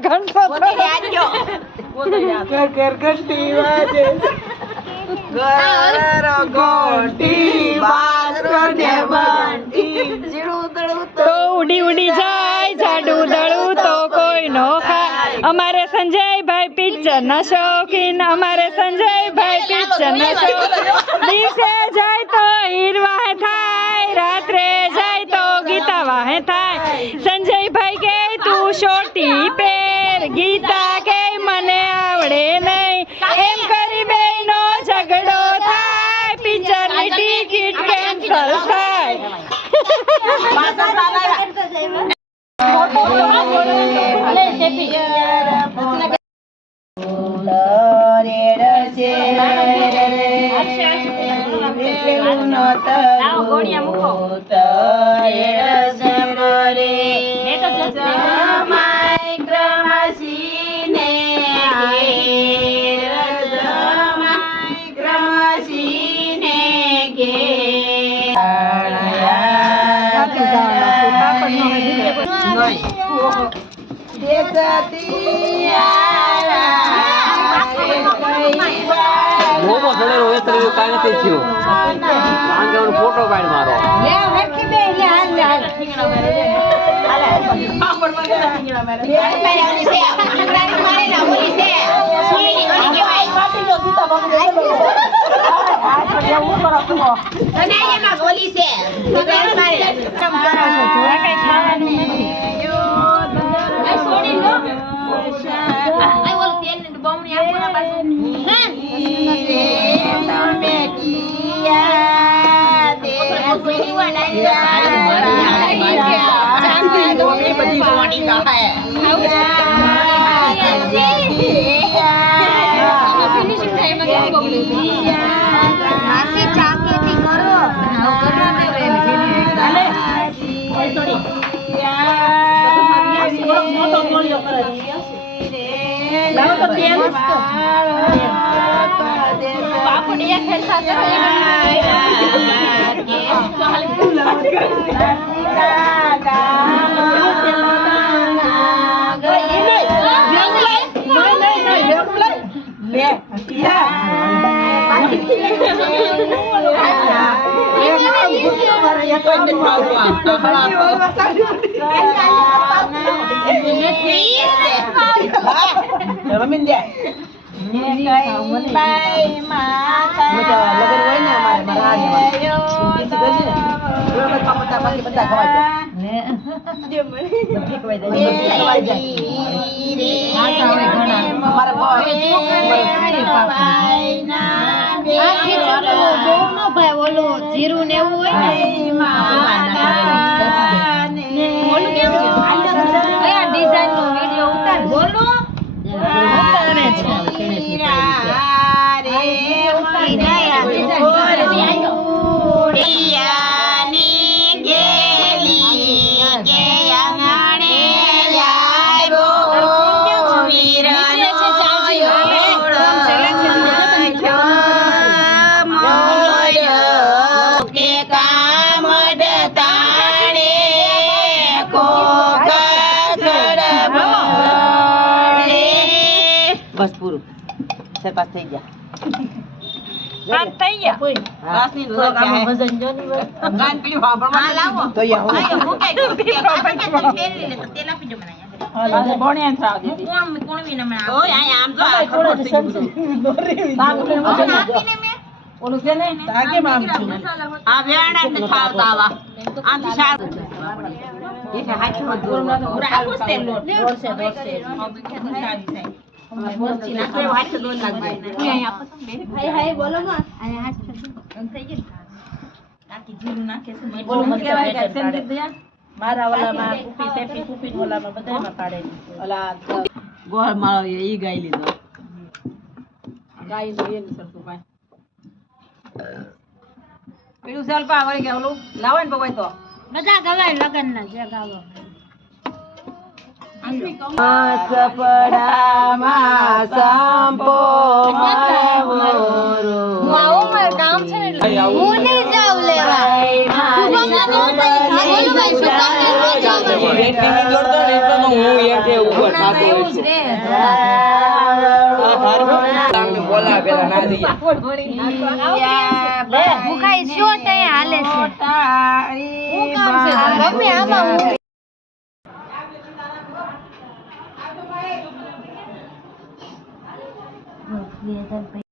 ઘંટો કર ઘંટી વાજે ઘર ઘંટી બાજરો ને બંટી તો ઉડી ઉડી જાય જાડું દળું તો કોઈ નો ખાય અમારે સંજયભાઈ પિક્ચર ના શોખીન અમારે સંજયભાઈ પિક્ચર ના શોખીન દિવસે જાય તો હીરવાહે થાય રાત્રે જાય તો ગીતા વાહે થાય સંજયભાઈ કે તું શોર્ટી પહેર ગીતા કે મને આવડે નહીં એમ કરી બેનો ઝઘડો થાય પિક્ચર ની ટિકિટ કેન્સલ થાય ફોટો પાડ મારો જીરું ને એવું હોય ડિઝાઇન નો વિડીયો ઉતાર બોલો બસ પૂરું ચાર પાંચ થઈ ગયા પાંચ થઈ ગયા પાંચ ની લોક આમ વજન જો ની ગાન પીડી વાપરવા હા લાવો તો યા હું કઈ ફેરી લે તો તેલ આપી જો મને હાલે બોણિયા થાવ દે કોણ વી ન મને ઓય આમ જો થોડો દોરી આપીને મે ઓલું છે ને તાકે મામ છું આ વેડા ને ખાવતા આવા આથી શાર એ છે હાચું પૂરા આખું તેલ લોટ દોરસે સારી થાય મોરચી નાખે હાથ દોન લાગજો અહીં આપો તો હાય હાય બોલો માં અહીં હાથ થઈ ગઈ કાકી જીરું નાખે છે બોલો મને કહેવાય કે સંદીપ દયા મારા વાલામાં કુપી સેપી કુપી વાલામાં બધામાં પાડે ઓલા ગોળ માળો ઈ ગાઈ લીધો ગાઈ લો એમ સરતું ભાઈ પેલું સલપા વળી ગયા ઓલું લાવો ને બવાય તો બધા ગવાય લગન ના જે ગાવો સપડામાં સંપો મારે મોરો આવો માર કામ છે ને હું ની જાવ લેવા એવું જ રે બોલા પેલા ના દઈએ હું કાઈ શોર્ટ અહીંયા હાલે છે હું કામ છે ગમે આમાં હું